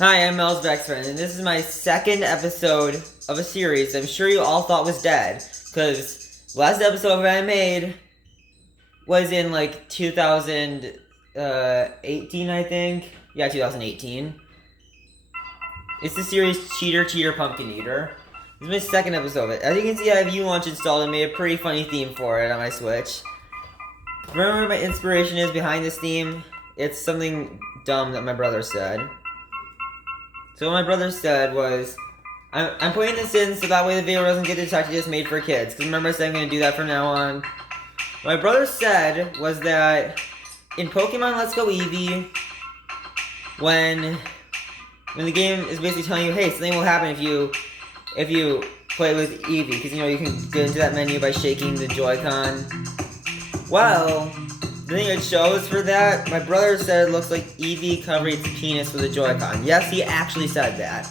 Hi, I'm Mel's best friend, and this is my second episode of a series I'm sure you all thought was dead, because last episode I made was in like 2018, I think. Yeah, 2018. It's the series Cheater Pumpkin Eater. This is my second episode of it. As you can see, I have ULaunch installed and made a pretty funny theme for it on my Switch. Remember what my inspiration is behind this theme? It's something dumb that my brother said. So what my brother said was, I'm putting this in so that way the video doesn't get detected as made for kids. Because remember I said I'm going to do that from now on. What my brother said was that in Pokemon Let's Go Eevee, when the game is basically telling you, hey, something will happen if you play with Eevee. Because, you can get into that menu by shaking the Joy-Con. Well, the thing it shows for that, my brother said it looks like Eevee covering its penis with a Joy-Con. Yes, he actually said that.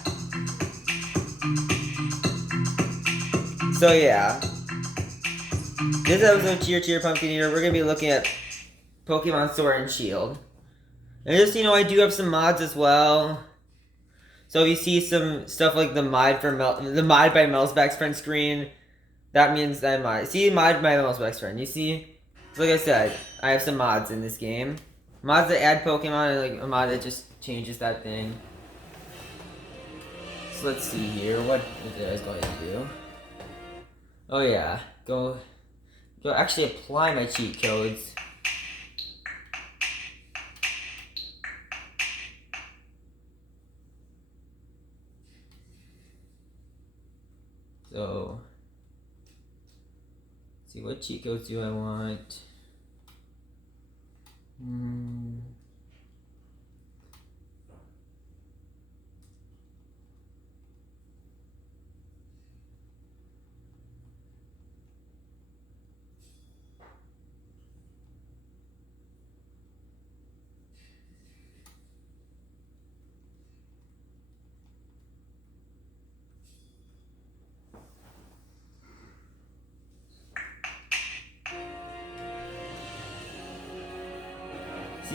So yeah. This episode of Cheer Pumpkin Eater, we're going to be looking at Pokemon Sword and Shield. And just, I do have some mods as well. So if you see some stuff like the mod by Mel's best friend screen, that means I'm mod. See, mod by Mel's best friend. You see? So like I said, I have some mods in this game. Mods that add Pokemon and like a mod that just changes that thing. So let's see here. What did I was going to do? Oh yeah. Go actually apply my cheat codes. So let's see, what cheat codes do I want?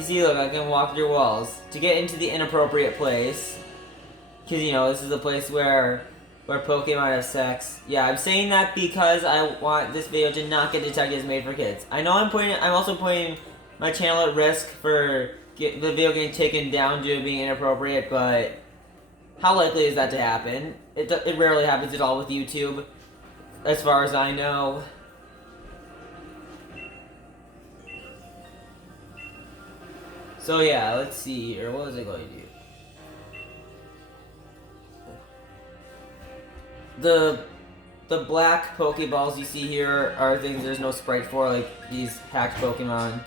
See, look, I can walk through walls to get into the inappropriate place. Because, this is the place where Pokemon have sex. Yeah, I'm saying that because I want this video to not get detected as made for kids. I know I'm also putting my channel at risk for the video getting taken down due to being inappropriate, but how likely is that to happen? It rarely happens at all with YouTube, as far as I know. So yeah, let's see here. What was I going to do? The black Pokeballs you see here are things there's no sprite for, like these hacked Pokemon.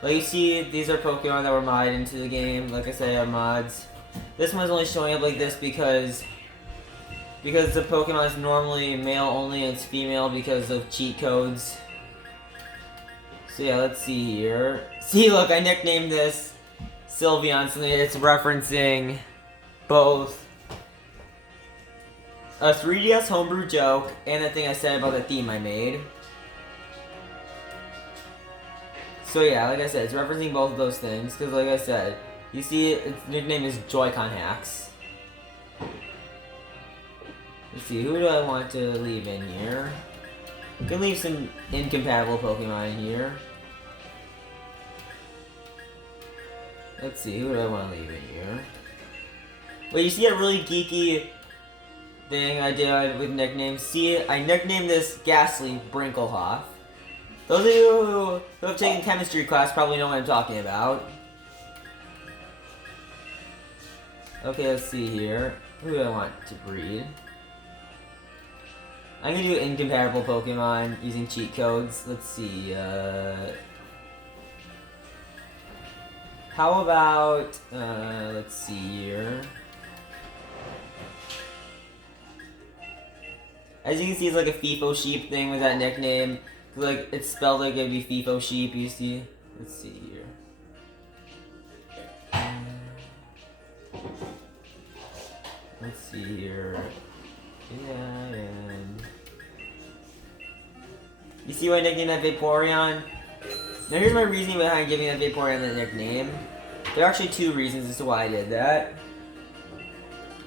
Like you see, these are Pokemon that were modded into the game. Like I said, are mods. This one's only showing up like this because the Pokemon is normally male only and it's female because of cheat codes. So yeah, let's see here. See, look, I nicknamed this Sylveon, so it's referencing both a 3DS homebrew joke and the thing I said about the theme I made. So yeah, like I said, it's referencing both of those things, because like I said, you see its nickname is Joy-Con Hacks. Let's see, who do I want to leave in here? I can leave some incompatible Pokemon in here. Let's see, who do I want to leave in here? Wait, you see a really geeky thing I did with nicknames? See, I nicknamed this Ghastly Brinklehoff. Those of you who have taken chemistry class probably know what I'm talking about. Okay, let's see here. Who do I want to breed? I'm gonna do incompatible Pokemon using cheat codes. Let's see, how about, let's see here. As you can see, it's like a FIFO sheep thing with that nickname. Like, it's spelled like it'd be FIFO sheep, you see. Let's see here. Let's see here. Yeah, and you see why I nicknamed that Vaporeon? Now here's my reasoning behind giving that Vaporeon the nickname. There are actually two reasons as to why I did that.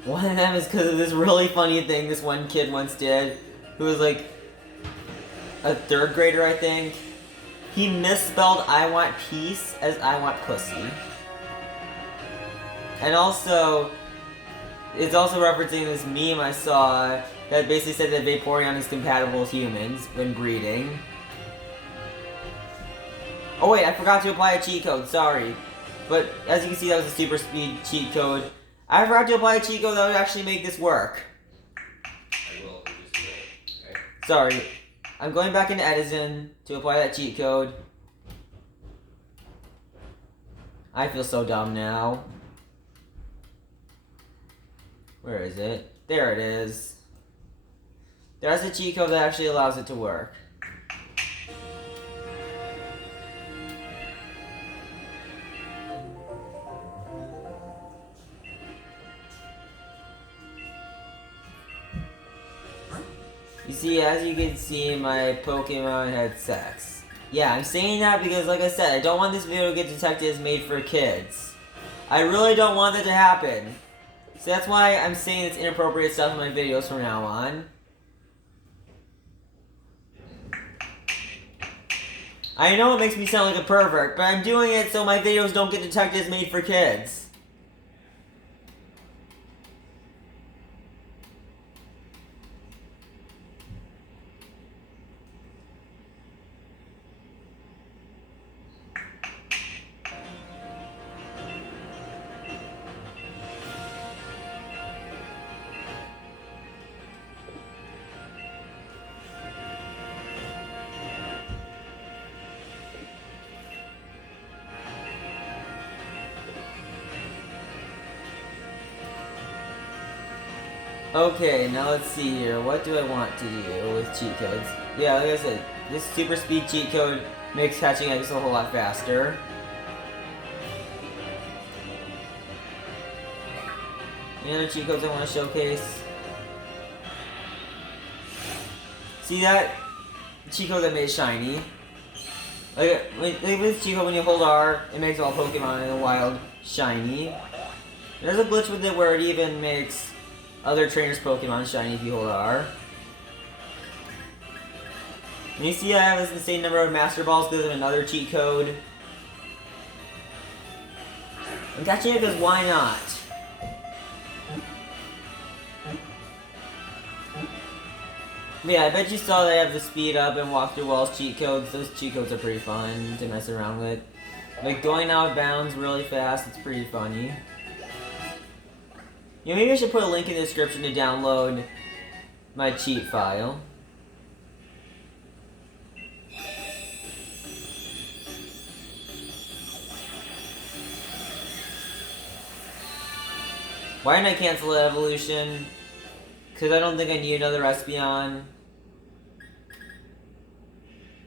One of them is because of this really funny thing this one kid once did, who was like a 3rd grader, I think. He misspelled I want peace as I want pussy. And also, it's also referencing this meme I saw that basically said that Vaporeon is compatible with humans when breeding. Oh wait, I forgot to apply a cheat code, sorry. But as you can see, that was a super speed cheat code. I forgot to apply a cheat code that would actually make this work. I will just do it. Okay. Sorry. I'm going back into Edison to apply that cheat code. I feel so dumb now. Where is it? There it is. There's a cheat code that actually allows it to work. You see, as you can see, my Pokemon had sex. Yeah, I'm saying that because, like I said, I don't want this video to get detected as made for kids. I really don't want that to happen. So that's why I'm saying it's inappropriate stuff in my videos from now on. I know it makes me sound like a pervert, but I'm doing it so my videos don't get detected as made for kids. Okay, now let's see here. What do I want to do with cheat codes? Yeah, like I said, this super speed cheat code makes catching eggs a whole lot faster. Any other cheat codes I want to showcase? See that cheat code that made shiny? Like with this cheat code, when you hold R, it makes all Pokemon in the wild shiny. There's a glitch with it where it even makes other trainers' Pokemon shiny if you hold R. And you see I have this insane number of Master Balls because of another cheat code. I'm catching it because why not? Yeah, I bet you saw they have the speed up and walk through walls cheat codes. Those cheat codes are pretty fun to mess around with. Like going out of bounds really fast, it's pretty funny. Yeah, maybe I should put a link in the description to download my cheat file. Why didn't I cancel the evolution? Because I don't think I need another Espeon.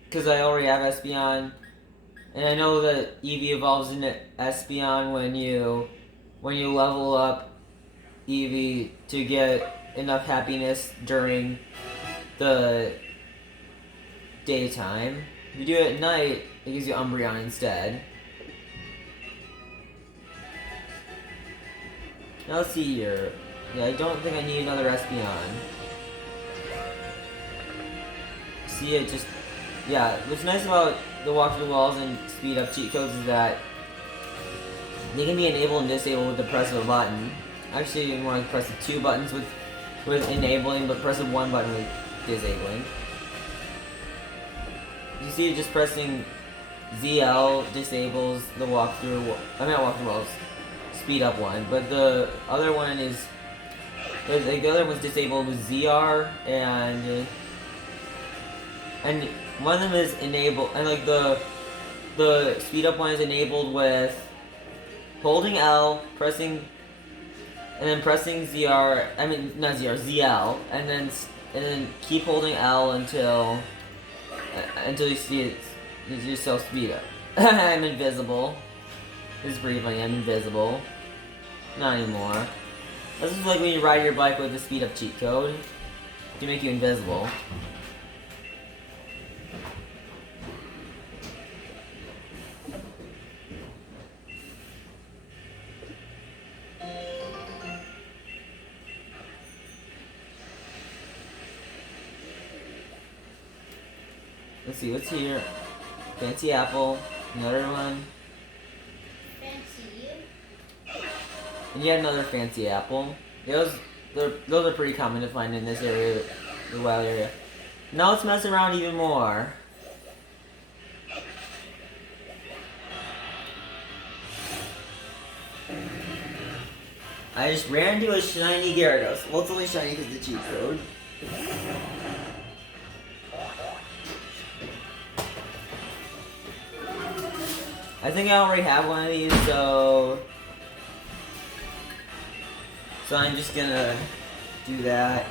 Because I already have Espeon. And I know that Eevee evolves into Espeon when you level up Eevee to get enough happiness during the daytime. If you do it at night, it gives you Umbreon instead. Now let's see here. Yeah, I don't think I need another Espeon. See, it just... Yeah, what's nice about the walk through walls and speed up cheat codes is that they can be enabled and disabled with the press of a button. Actually, more like press the 2 buttons with enabling, but press the 1 button with disabling. You see, just pressing ZL disables the walkthrough. I mean, not walkthrough walls, speed up one, but the other one is like the other one's disabled with ZR, and one of them is enabled, and like the speed up one is enabled with holding L, pressing. And then pressing ZR, I mean, not ZR, ZL, and then keep holding L until you see it, yourself speed up. I'm invisible. This is pretty funny, I'm invisible. Not anymore. This is like when you ride your bike with the speed up cheat code to make you invisible. Let's see, what's here? Fancy apple. Another one. Fancy. And yet another fancy apple. Those are pretty common to find in this area, the wild area. Now let's mess around even more. I just ran into a shiny Gyarados. Well, it's only shiny because of the cheat code. I think I already have one of these, so I'm just gonna do that.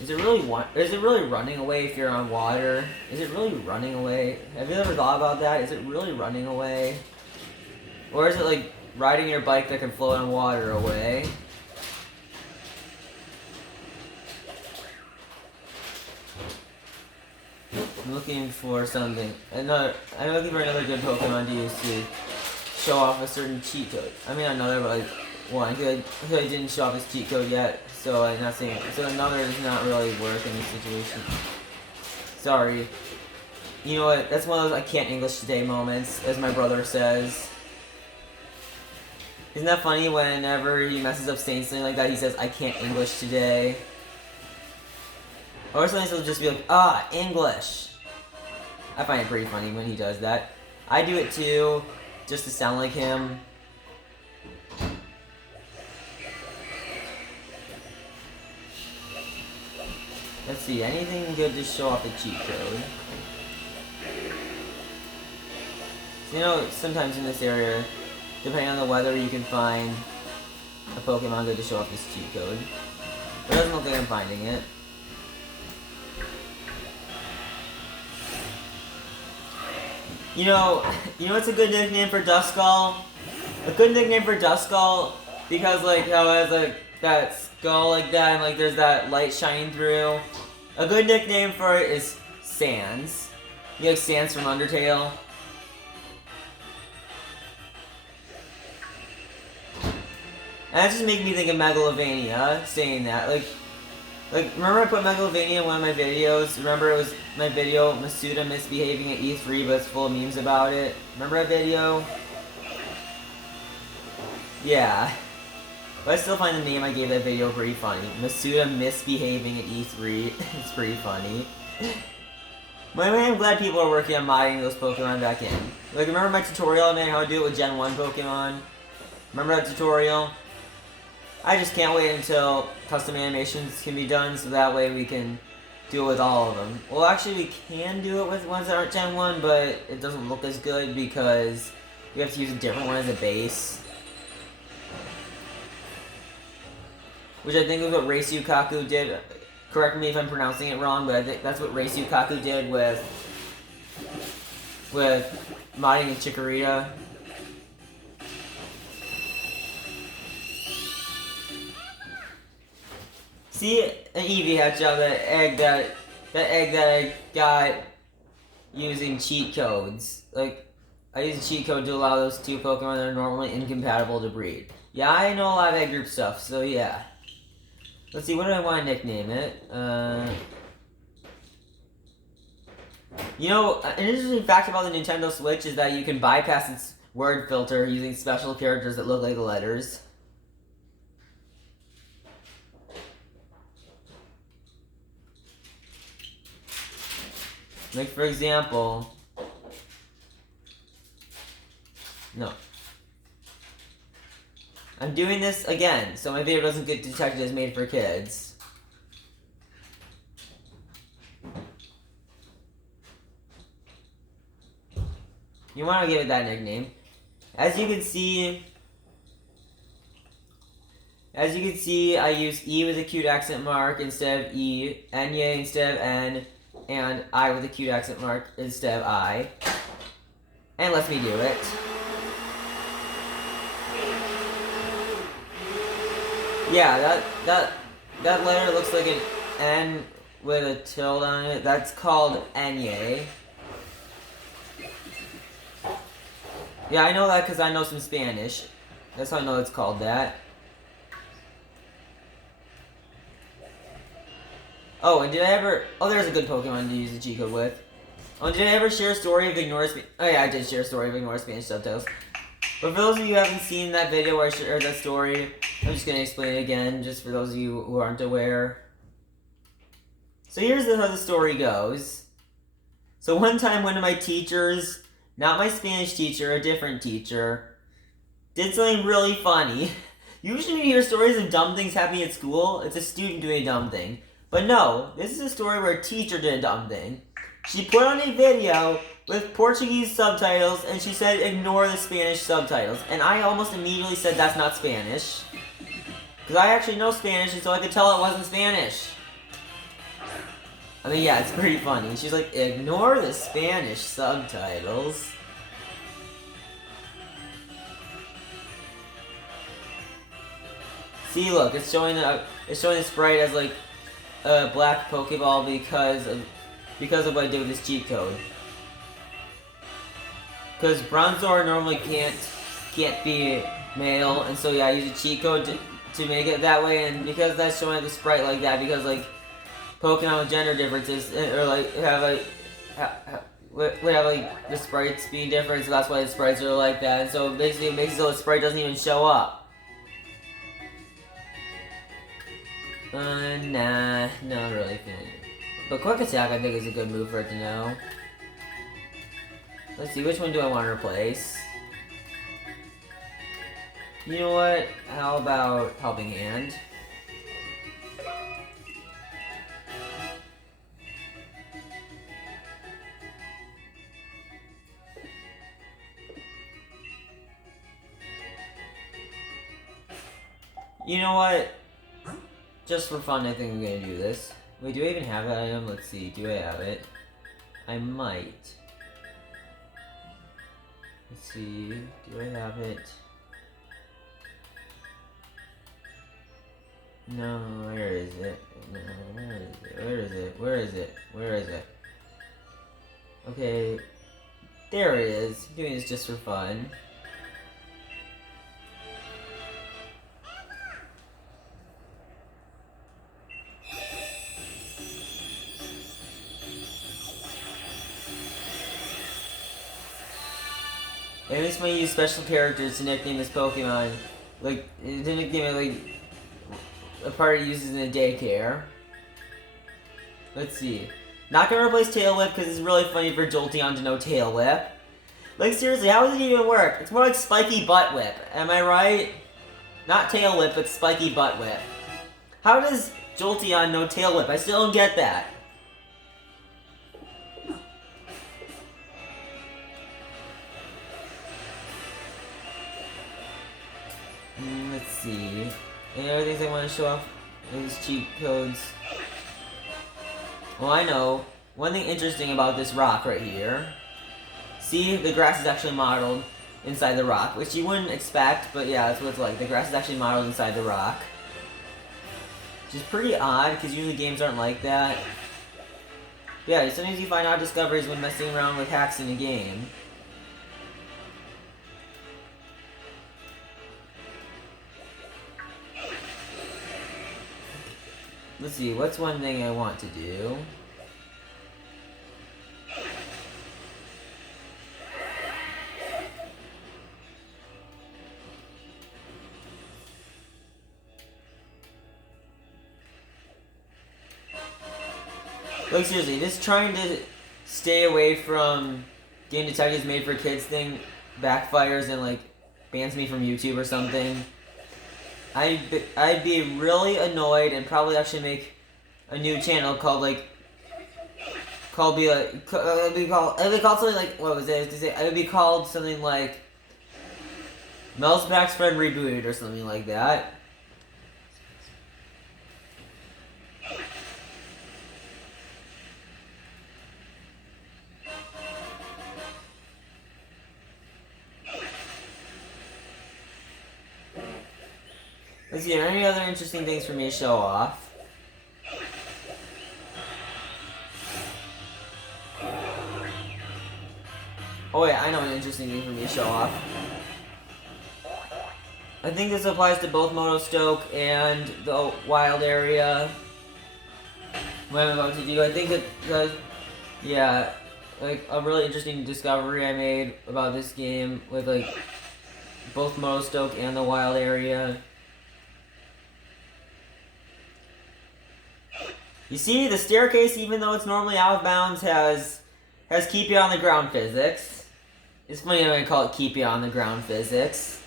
Is it really running away if you're on water? Is it really running away? Have you ever thought about that? Is it really running away? Or is it like riding your bike that can float on water away? I'm looking for something. I'm looking for another good Pokemon to use to show off a certain cheat code. I mean another, but like one. Because I didn't show off his cheat code yet, so I'm not saying. So another does not really work in this situation. Sorry. You know what? That's one of those I can't English today moments, as my brother says. Isn't that funny? Whenever he messes up saying something like that, he says, "I can't English today." Or sometimes he'll just be like, "Ah, English." I find it pretty funny when he does that. I do it too, just to sound like him. Let's see, anything good to show off the cheat code? So, you know, sometimes in this area, depending on the weather, you can find a Pokemon good to show off this cheat code. But it doesn't look like I'm finding it. You know what's a good nickname for Duskull? A good nickname for Duskull, because like how it has like that skull like that and like there's that light shining through. A good nickname for it is Sans. You like Sans from Undertale? And that just made me think of Megalovania, saying that. Like, remember I put Megalovania in one of my videos? Remember it was my video, Masuda misbehaving at E3, but it's full of memes about it? Remember that video? Yeah. But I still find the name I gave that video pretty funny. Masuda misbehaving at E3. It's pretty funny. But anyway, I'm glad people are working on modding those Pokemon back in. Like, remember my tutorial on how to do it with Gen 1 Pokemon? Remember that tutorial? I just can't wait until custom animations can be done, so that way we can do it with all of them. Well, actually, we can do it with ones that aren't Gen 1, but it doesn't look as good because we have to use a different one as a base. Which I think is what Reisu Kaku did. Correct me if I'm pronouncing it wrong, but I think that's what Reisu Kaku did with modding in Chikorita. See, an Eevee hatched out that egg that I got using cheat codes. Like, I used a cheat code to allow those two Pokemon that are normally incompatible to breed. Yeah, I know a lot of egg group stuff, so yeah. Let's see, what do I want to nickname it? You know, an interesting fact about the Nintendo Switch is that you can bypass its word filter using special characters that look like letters. Like, for example... No. I'm doing this again, so my video doesn't get detected as made for kids. You want to give it that nickname. As you can see, I use E with a cute accent mark instead of E, Enye instead of N, and I with a cute accent mark instead of I. And lets me do it. Yeah, that letter looks like an N with a tilde on it. That's called Enye. Yeah, I know that because I know some Spanish. That's how I know it's called that. Oh, and did I ever... Oh, there's a good Pokemon to use the cheat code with. Oh, did I ever share a story of Ignore Spanish... Oh yeah, I did share a story of Ignore Spanish subtitles. But for those of you who haven't seen that video where I shared that story, I'm just going to explain it again, just for those of you who aren't aware. So here's how the story goes. So one time one of my teachers, not my Spanish teacher, a different teacher, did something really funny. Usually when you hear stories of dumb things happening at school, it's a student doing a dumb thing. But no, this is a story where a teacher did a dumb thing. She put on a video with Portuguese subtitles and she said ignore the Spanish subtitles. And I almost immediately said that's not Spanish. Because I actually know Spanish and so I could tell it wasn't Spanish. I mean, yeah, it's pretty funny. She's like, ignore the Spanish subtitles. See, look, it's showing the sprite as like a black Pokeball because of what I did with this cheat code. Because Bronzor normally can't be male, and so yeah, I use a cheat code to make it that way, and because that's showing the sprite like that, because like Pokemon with gender differences, or like would have like the sprites being different, so that's why the sprites are like that, and so basically it makes it so the sprite doesn't even show up. Nah, not really feeling it. But Quick Attack I think is a good move for it to know. Let's see, which one do I want to replace? You know what? How about Helping Hand? You know what? Just for fun, I think I'm gonna do this. Wait, do I even have that item? Let's see, do I have it? I might. Let's see, do I have it? No, where is it? No, where is it? Where is it? Where is it? Where is it? Okay, there it is. I'm doing this just for fun. At least when you use special characters to nickname this Pokemon, like, to nickname it like a party uses in a daycare. Let's see. Not gonna replace Tail Whip because it's really funny for Jolteon to know Tail Whip. Like, seriously, how does it even work? It's more like Spiky Butt Whip, am I right? Not Tail Whip, but Spiky Butt Whip. How does Jolteon know Tail Whip? I still don't get that. Let's see. Any other things I want to show off? These cheat codes. Well, I know. One thing interesting about this rock right here. See, the grass is actually modeled inside the rock, which you wouldn't expect, but yeah, that's what it's like. The grass is actually modeled inside the rock. Which is pretty odd, because usually games aren't like that. Yeah, sometimes you find odd discoveries when messing around with hacks in a game. Let's see, what's one thing I want to do? Like, seriously, just trying to stay away from Game Detectives Made for Kids thing backfires and, like, bans me from YouTube or something. I'd be really annoyed and probably actually make a new channel called it'd be called something like, what was it? I was gonna say, it would be called something like Melzback's Friend Rebooted or something like that. Let's see, are there any other interesting things for me to show off? Oh wait, I know an interesting thing for me to show off. I think this applies to both Motostoke and the wild area. what I'm about to do. I think that yeah, like a really interesting discovery I made about this game with like both Motostoke and the wild area. You see, the staircase, even though it's normally out of bounds, has keep you on the ground physics. It's funny when I call it keep you on the ground physics.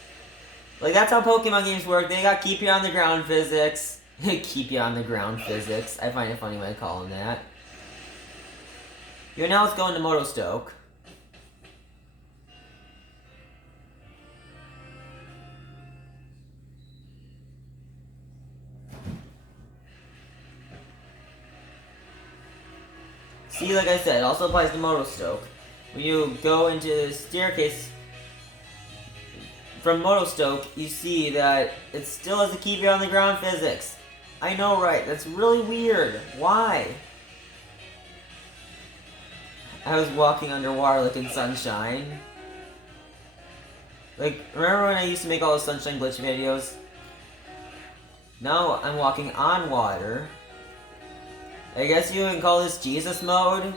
Like, that's how Pokemon games work. They got keep you on the ground physics. Keep you on the ground physics. I find it funny when I call them that. Now let's go into Motostoke. See, like I said, it also applies to Motostoke. When you go into the staircase from Motostoke, you see that it still has to keep you on the ground physics. I know, right? That's really weird. Why? I was walking underwater like in sunshine. Like, remember when I used to make all the sunshine glitch videos? Now I'm walking on water. I guess you can call this Jesus mode.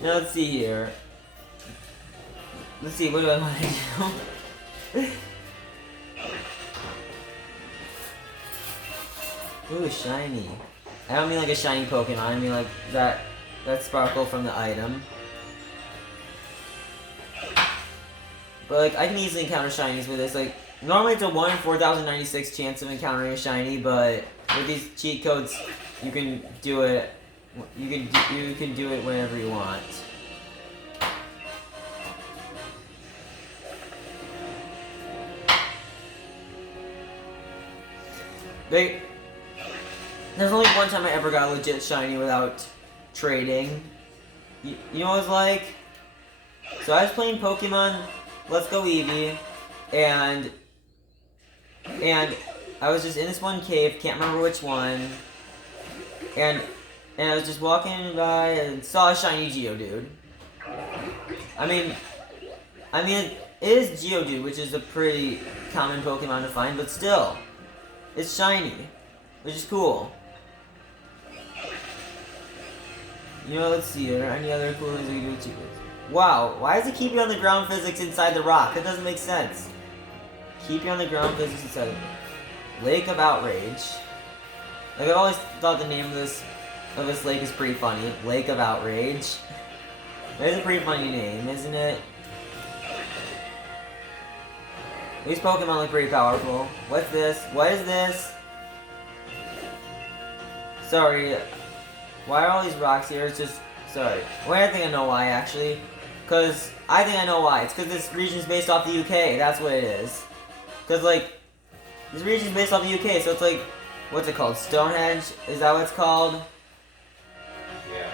Now let's see here. Let's see, what do I want to do? Ooh, shiny. I don't mean like a shiny Pokemon, I mean like that sparkle from the item. But like, I can easily encounter shinies with this. Like, normally it's a 1 in 4,096 chance of encountering a shiny, but with these cheat codes, you can do it. You can do it whenever you want. There's only one time I ever got a legit shiny without trading. You know what it's like? So I was playing Pokemon Let's Go Eevee, and I was just in this one cave, can't remember which one, and I was just walking by and saw a shiny Geodude. I mean, it is Geodude, which is a pretty common Pokemon to find, but still, it's shiny, which is cool. Let's see, are there any other cool things we can do with Cheetos? Wow, why does it keep you on the ground physics inside the rock? That doesn't make sense. Keep you on the ground physics inside the Lake of Outrage. Like, I've always thought the name of this lake is pretty funny. Lake of Outrage. It's a pretty funny name, isn't it? These Pokemon look pretty powerful. What's this? What is this? Sorry. Why are all these rocks here? It's just... Sorry. Wait, I think I know why, actually. Because... I think I know why. It's because this region's based off the UK. That's what it is. Because, like... This region's based off the UK, so it's like... What's it called? Stonehenge? Is that what it's called? Yeah.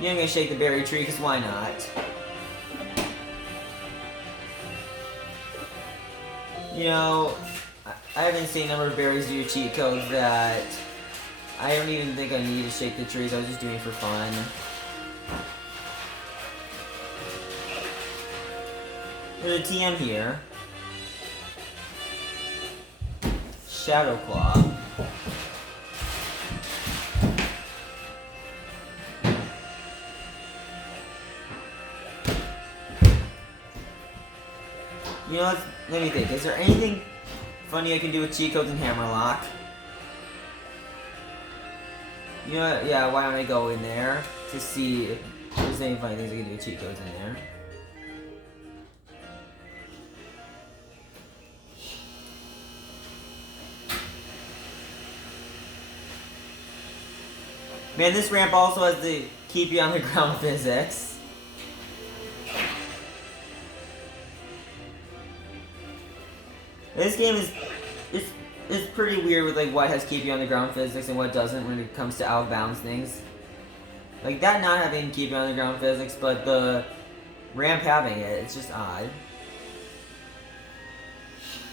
Yeah, I'm gonna shake the berry tree, because why not? I haven't seen a number of berries do cheat codes that I don't even think I need to shake the trees. I was just doing it for fun. There's a TM here. Shadow Claw. Let me think. Is there anything funny I can do with cheat codes and Hammerlock? Yeah, why don't I go in there to see if there's any funny things I can do with cheat codes in there. Man, this ramp also has the keep you on the ground physics. This game is pretty weird with like what has keep you on the ground physics and what doesn't when it comes to out of bounds things. Like that not having keep you on the ground physics, but the ramp having it, it's just odd.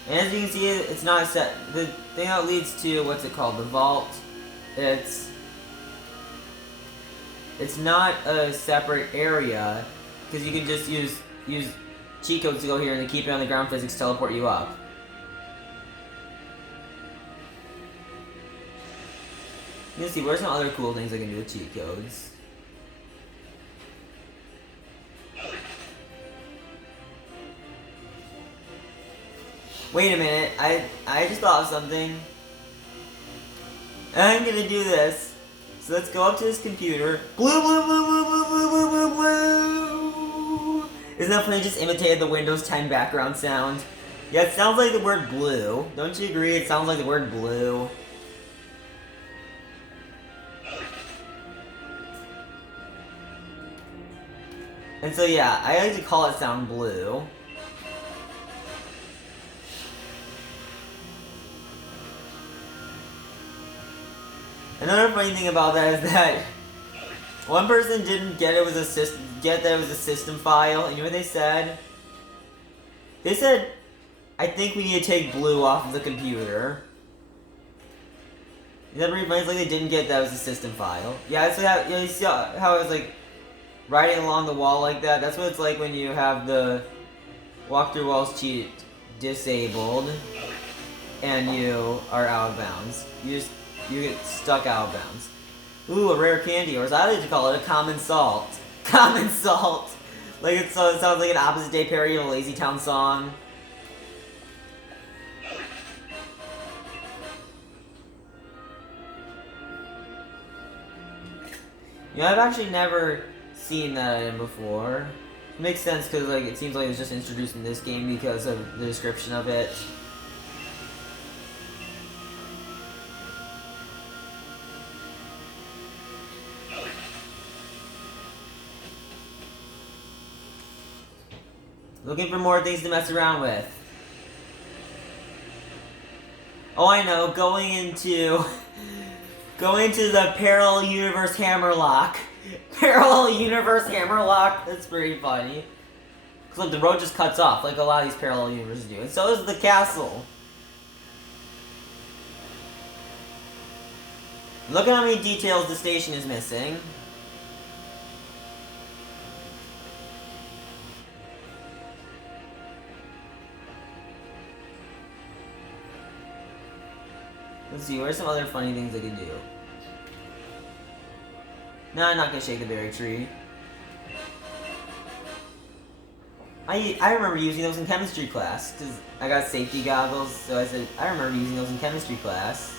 And as you can see, it's not set. The thing that leads to what's it called, the vault. It's not a separate area because you can just use cheat codes to go here and the keep you on the ground physics teleport you up. You can see what are some other cool things I can do with cheat codes. Wait a minute, I just thought of something. I'm gonna do this. So let's go up to this computer. Blue, blue, blue, blue, blue, blue, blue, blue, blue. Isn't that funny? I just imitated the Windows 10 background sound. Yeah, it sounds like the word blue. Don't you agree? It sounds like the word blue. And so yeah, I like to call it sound blue. Another funny thing about that is that one person didn't get that it was a system file, and you know what they said? They said, "I think we need to take blue off of the computer." Is that pretty funny? It's like they didn't get that it was a system file. Yeah, it's like how, you see how it was like riding along the wall like that? That's what it's like when you have the walk through walls cheat disabled and you are out of bounds. You get stuck out of bounds. Ooh, a rare candy, or as I like to call it, a common salt. Common salt! Like it sounds like an opposite day parody of a Lazy Town song. You know, I've actually never seen that item before. It makes sense because like it seems like it was just introduced in this game because of the description of it. Looking for more things to mess around with. Oh, I know, going into the parallel universe hammerlock. Parallel universe hammerlock. That's pretty funny. Cause look, the road just cuts off, like a lot of these parallel universes do, and so does the castle. Look at how many details the station is missing. Let's see, what are some other funny things I could do? No, I'm not gonna shake the berry tree. I remember using those in chemistry class, because I got safety goggles, so I said, I remember using those in chemistry class.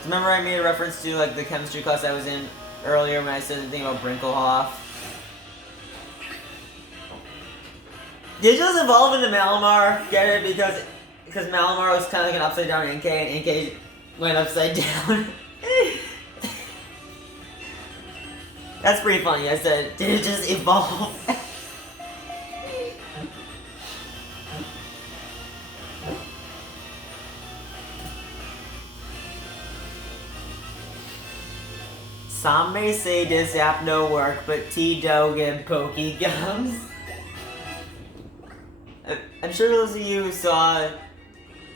So remember I made a reference to like the chemistry class I was in earlier when I said the thing about Brinklehoff? Did you just evolve into Malamar? Get it? Because Malamar was kind of like an upside down NK, and NK went upside down. That's pretty funny. I said, did it just evolve? Some may say this app no work, but T-Dog and Pokegums. I'm sure those of you who saw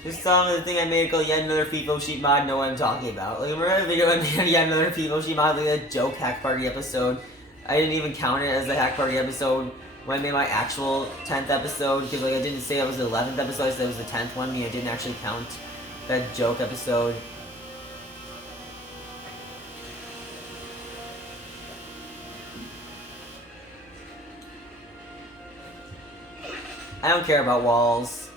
the thing I made called Yet Another FIFO Sheet Mod know what I'm talking about. Like, remember that video I made on Yet Another FIFO Sheet Mod, like that joke Hack Party episode? I didn't even count it as a Hack Party episode when I made my actual 10th episode, because like I didn't say it was the 11th episode, I said it was the 10th one, I didn't actually count that joke episode. I don't care about walls.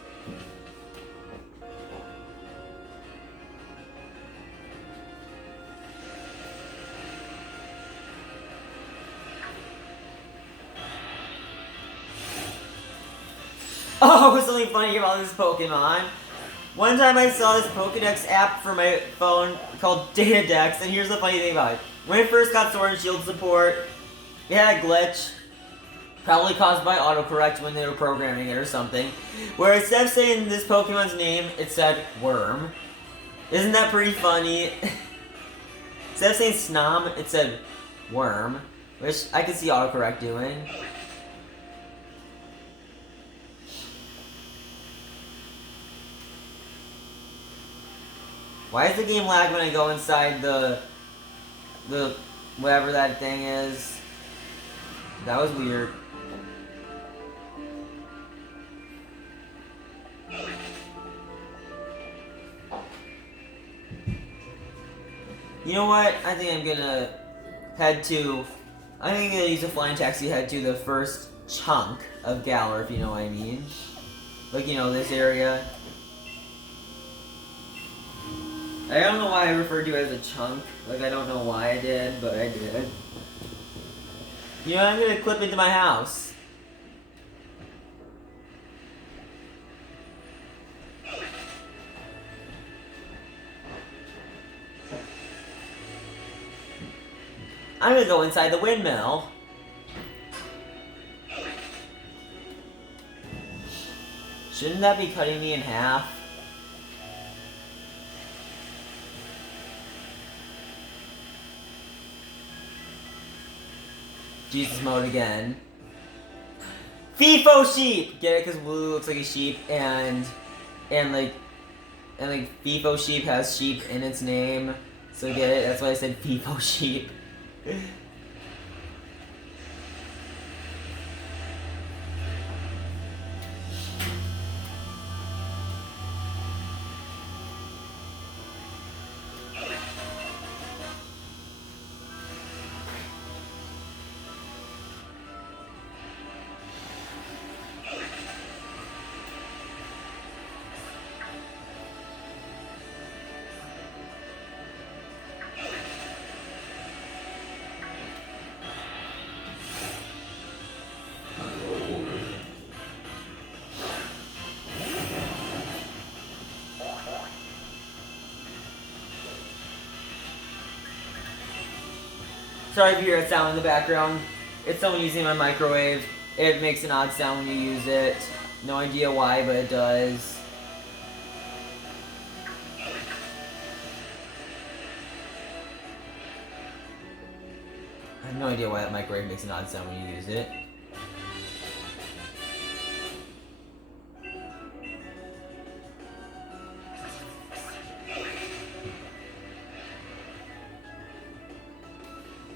Oh, something funny about this Pokemon. One time I saw this Pokedex app for my phone called Datadex, and here's the funny thing about it. When it first got Sword and Shield support, it had a glitch. Probably caused by autocorrect when they were programming it or something. Where instead of saying this Pokemon's name, it said Worm. Isn't that pretty funny? Instead of saying Snom, it said Worm. Which I could see autocorrect doing. Why is the game lag when I go inside the whatever that thing is? That was weird. You know what? I think I'm gonna use a flying taxi to head to the first chunk of Galar, if you know what I mean. Like, you know, this area. I don't know why I referred to it as a chunk. Like, I don't know why I did, but I did. You know, I'm gonna clip into my house. I'm gonna go inside the windmill. Shouldn't that be cutting me in half? Jesus mode again. FIFO sheep! Get it? Because Woo looks like a sheep, and FIFO sheep has sheep in its name. So get it? That's why I said FIFO sheep. Sorry if you hear a sound in the background. It's someone using my microwave. It makes an odd sound when you use it. No idea why, but it does. I have no idea why that microwave makes an odd sound when you use it.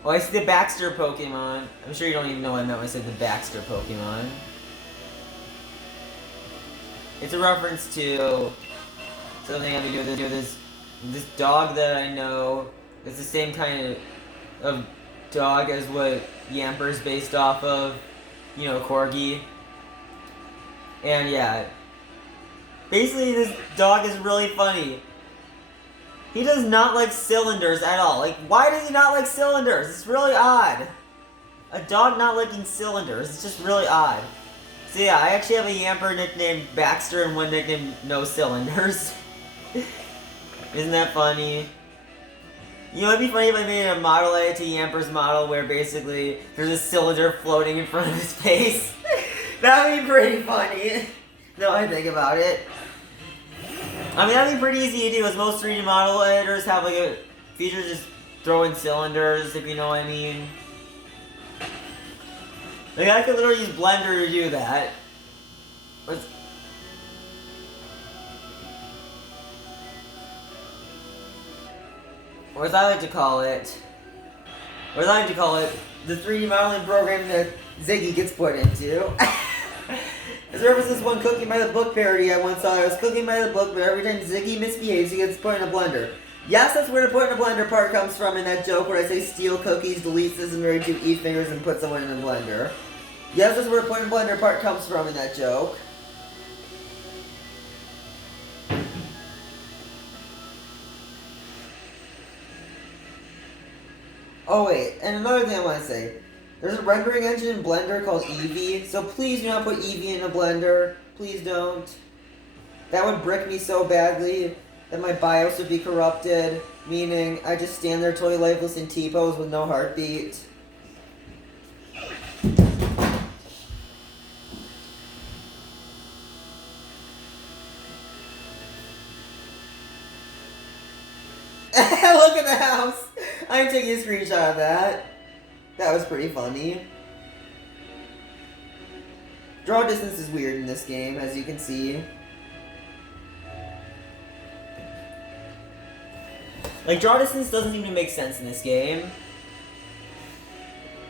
Oh, I see the Baxter Pokemon. I'm sure you don't even know what I meant when I said the Baxter Pokemon. It's a reference to something having to do with this dog that I know. It's the same kind of dog as what Yamper's based off of. You know, Corgi. And yeah. Basically, this dog is really funny. He does not like cylinders at all. Like, why does he not like cylinders? It's really odd. A dog not liking cylinders. It's just really odd. So yeah, I actually have a Yamper nicknamed Baxter and one nicknamed No Cylinders. Isn't that funny? You know, it'd be funny if I made a model edit to Yamper's model where basically there's a cylinder floating in front of his face. That would be pretty funny. Now I think about it. I mean, that'd be pretty easy to do, as most 3D model editors have like a feature just throw in cylinders, if you know what I mean. Like, I could literally use Blender to do that. Or as I like to call it, the 3D modeling program that Ziggy gets put into. This references one Cooking by the Book parody I once saw. I was cooking by the book, but every time Ziggy misbehaves, he gets put in a blender. Yes, that's where the put in a blender part comes from in that joke where I say steal cookies, deletes this, and very two eat fingers and put someone in a blender. Yes, that's where the put in a blender part comes from in that joke. Oh wait, and another thing I want to say. There's a rendering engine in Blender called Eevee, so please do not put Eevee in a blender. Please don't. That would brick me so badly that my BIOS would be corrupted, meaning I just stand there totally lifeless in T-pose with no heartbeat. look at the house! I'm taking a screenshot of that. That was pretty funny. Draw distance is weird in this game, as you can see. Like, draw distance doesn't even make sense in this game.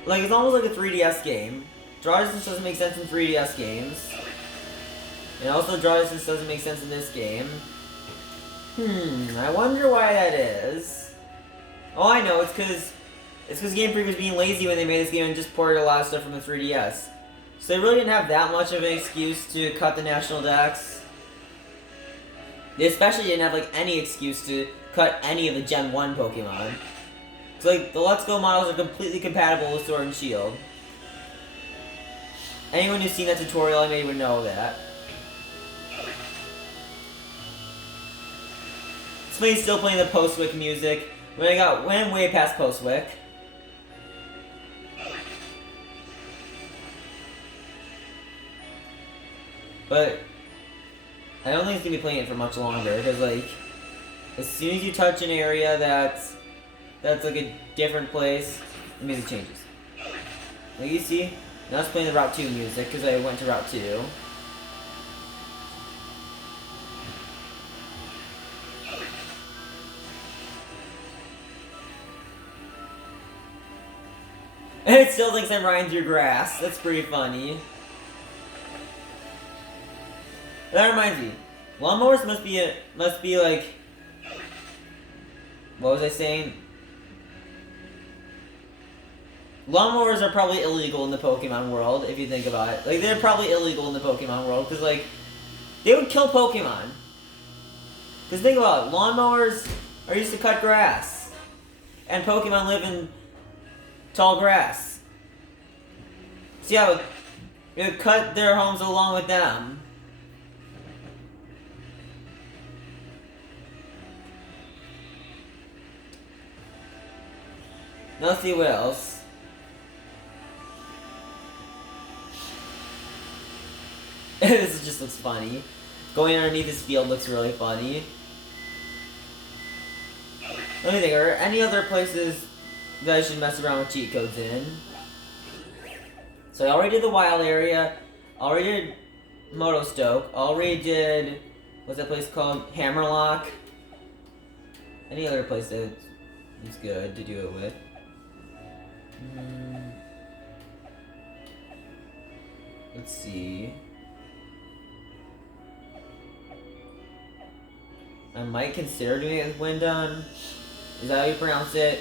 Like, it's almost like a 3DS game. Draw distance doesn't make sense in 3DS games. And also, draw distance doesn't make sense in this game. I wonder why that is. Oh, I know, it's because Game Freak was being lazy when they made this game and just ported a lot of stuff from the 3DS. So they really didn't have that much of an excuse to cut the national dex. They especially didn't have, like, any excuse to cut any of the Gen 1 Pokemon. So, like, the Let's Go models are completely compatible with Sword and Shield. Anyone who's seen that tutorial I made would know that. It's funny still playing the post-wick music when I'm way past post-wick. But I don't think it's gonna be playing it for much longer, because like as soon as you touch an area that's like a different place, the music changes. Like you see, now it's playing the Route 2 music because I went to Route 2. And it still thinks I'm riding through grass. That's pretty funny. That reminds me, lawnmowers must be like, what was I saying? Lawnmowers are probably illegal in the Pokemon world, if you think about it. Like, they're probably illegal in the Pokemon world, because, like, they would kill Pokemon. Because think about it, lawnmowers are used to cut grass. And Pokemon live in tall grass. So yeah, it would cut their homes along with them. Now let's see what else. This just looks funny. Going underneath this field looks really funny. Let me think, are there any other places that I should mess around with cheat codes in? So I already did the wild area, already did Motostoke, already did, what's that place called? Hammerlock. Any other place that is good to do it with? Let's see. I might consider doing it with Windon. Is that how you pronounce it?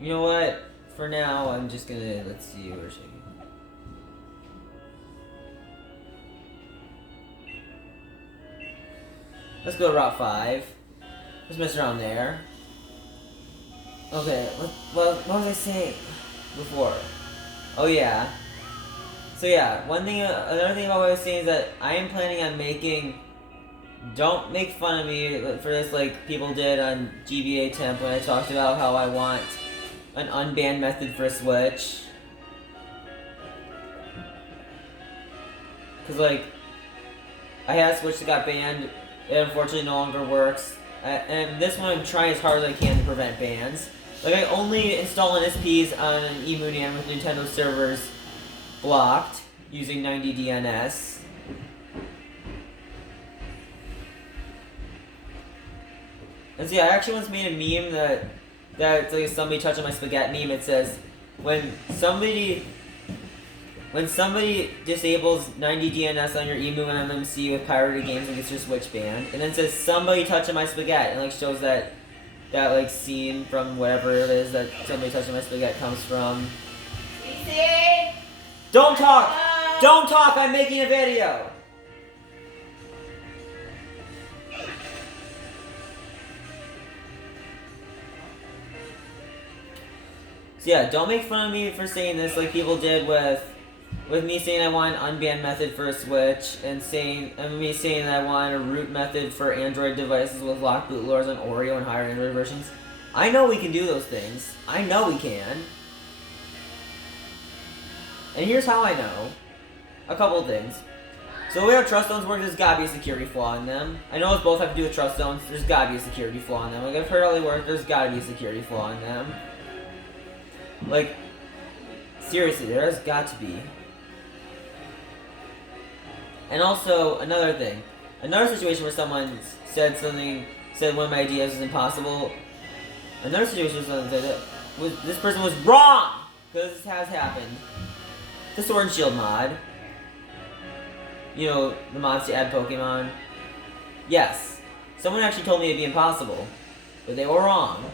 You know what? For now, I'm just gonna, let's see, where's she? Let's go to Route 5. Let's mess around there. Okay, what was I saying before? Oh yeah. So yeah, another thing about what I was saying is that I am planning on making, don't make fun of me for this like people did on GBA Temp when I talked about how I want an unbanned method for Switch. Cause like, I had a Switch that got banned, it unfortunately no longer works. And this one I'm trying as hard as I can to prevent bans. Like I only install NSPs on an eMoonian with Nintendo servers blocked using 90 DNS. And see, I actually once made a meme that's like somebody touching my spaghetti meme. It says when somebody disables 90 DNS on your emu and MMC with pirated games and gets your Switch banned, and then says somebody touching my spaghetti, and like shows that like scene from whatever it is that somebody touching my spaghetti comes from. CC! Don't talk! Don't talk! I'm making a video! So yeah, don't make fun of me for saying this like people did with me saying I want an unbanned method for a Switch, and me saying that I want a root method for Android devices with locked boot lures on Oreo and higher Android versions. I know we can do those things. I know we can. And here's how I know. A couple things. So the way our trust zones work, there's gotta be a security flaw in them. I know it's both have to do with trust zones. There's gotta be a security flaw in them. Like, I've heard how they work. There's gotta be a security flaw in them. Like, seriously, there's got to be. And also, another thing. Another situation where someone said one of my ideas was impossible. Another situation where someone said this person was wrong! Because this has happened. The Sword and Shield mod. You know, the mods to add Pokemon. Yes. Someone actually told me it'd be impossible. But they were wrong.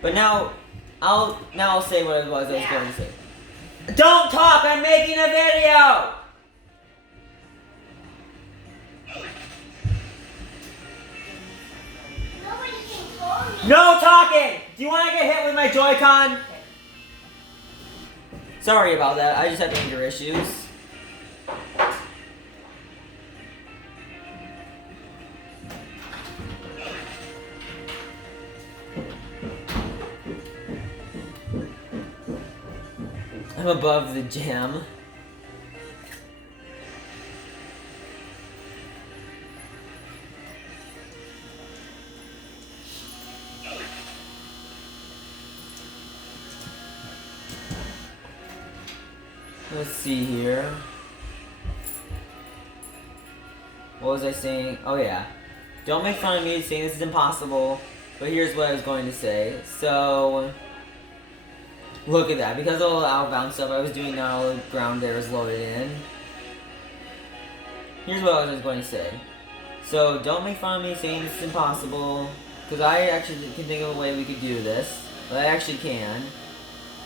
But now I'll say what it was I was going to say. Don't talk! I'm making a video! Nobody can call me. No talking! Do you want to get hit with my Joy-Con? Sorry about that. I just have anger issues. I'm above the jam. Let's see here. What was I saying? Oh yeah. Don't make fun of me saying this is impossible, but here's what I was going to say. So, look at that. Because of all the outbound stuff I was doing, now all the ground there is loaded in. Here's what I was going to say. So, don't make fun of me saying this is impossible, because I actually can think of a way we could do this. But I actually can.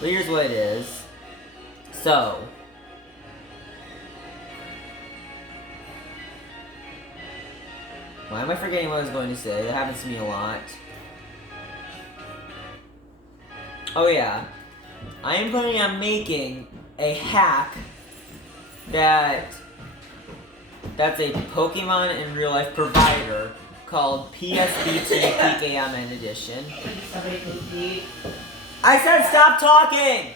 But here's what it is. So, why am I forgetting what I was going to say? That happens to me a lot. Oh yeah. I am planning on making a hack that's a Pokemon in real life provider called PSBT PKMN Edition. Somebody can see. I said stop talking!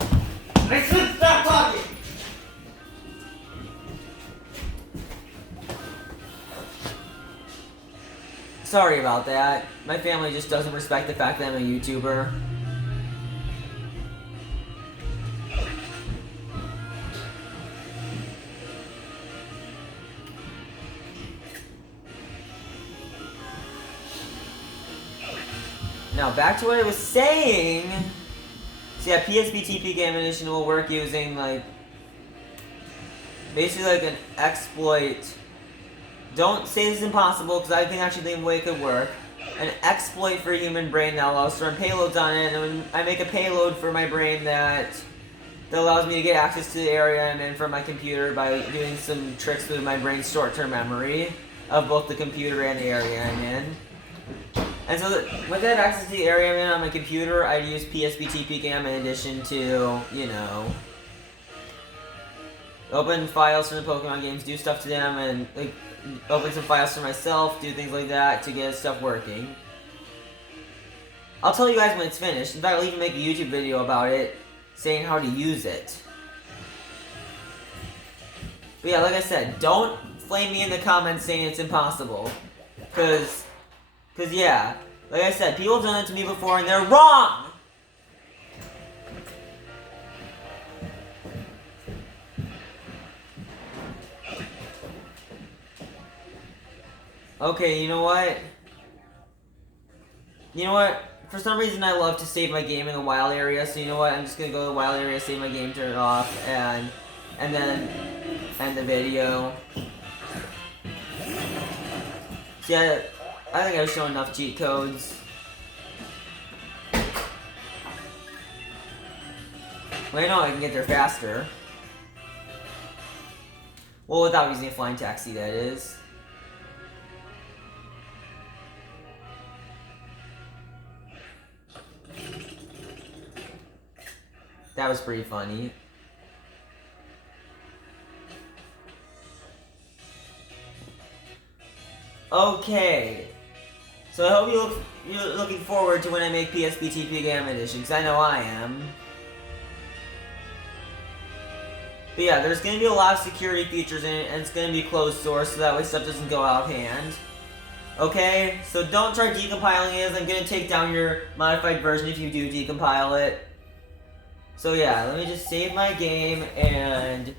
I said stop talking! Sorry about that. My family just doesn't respect the fact that I'm a YouTuber. Now back to what I was saying. So yeah, PSBT PKM Edition will work using like basically like an exploit. Don't say this is impossible because I think actually the way it could work. An exploit for a human brain that allows to run payloads on it, and when I make a payload for my brain that allows me to get access to the area I'm in from my computer by doing some tricks with my brain's short-term memory of both the computer and the area I'm in. And so with that access to the area I'm in on my computer, I'd use PSBT PKM in addition to, you know, open files from the Pokemon games, do stuff to them, and like open some files for myself, do things like that to get stuff working. I'll tell you guys when it's finished. In fact, I'll even make a YouTube video about it, saying how to use it. But yeah, like I said, don't flame me in the comments saying it's impossible. Cause yeah, like I said, people have done it to me before and they're wrong! Okay, you know what? You know what? For some reason I love to save my game in the wild area, so you know what? I'm just gonna go to the wild area, save my game, turn it off, and then end the video. See, I think I've shown enough cheat codes. Well, I know I can get there faster. Well, without using a flying taxi, that is. That was pretty funny. Okay. So I hope you're looking forward to when I make PSP Gamma Edition, because I know I am. But yeah, there's going to be a lot of security features in it, and it's going to be closed source, so that way stuff doesn't go out of hand. Okay, so don't try decompiling it, as I'm going to take down your modified version if you do decompile it. So yeah, let me just save my game, and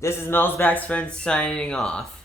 this is Mel's Back's friend signing off.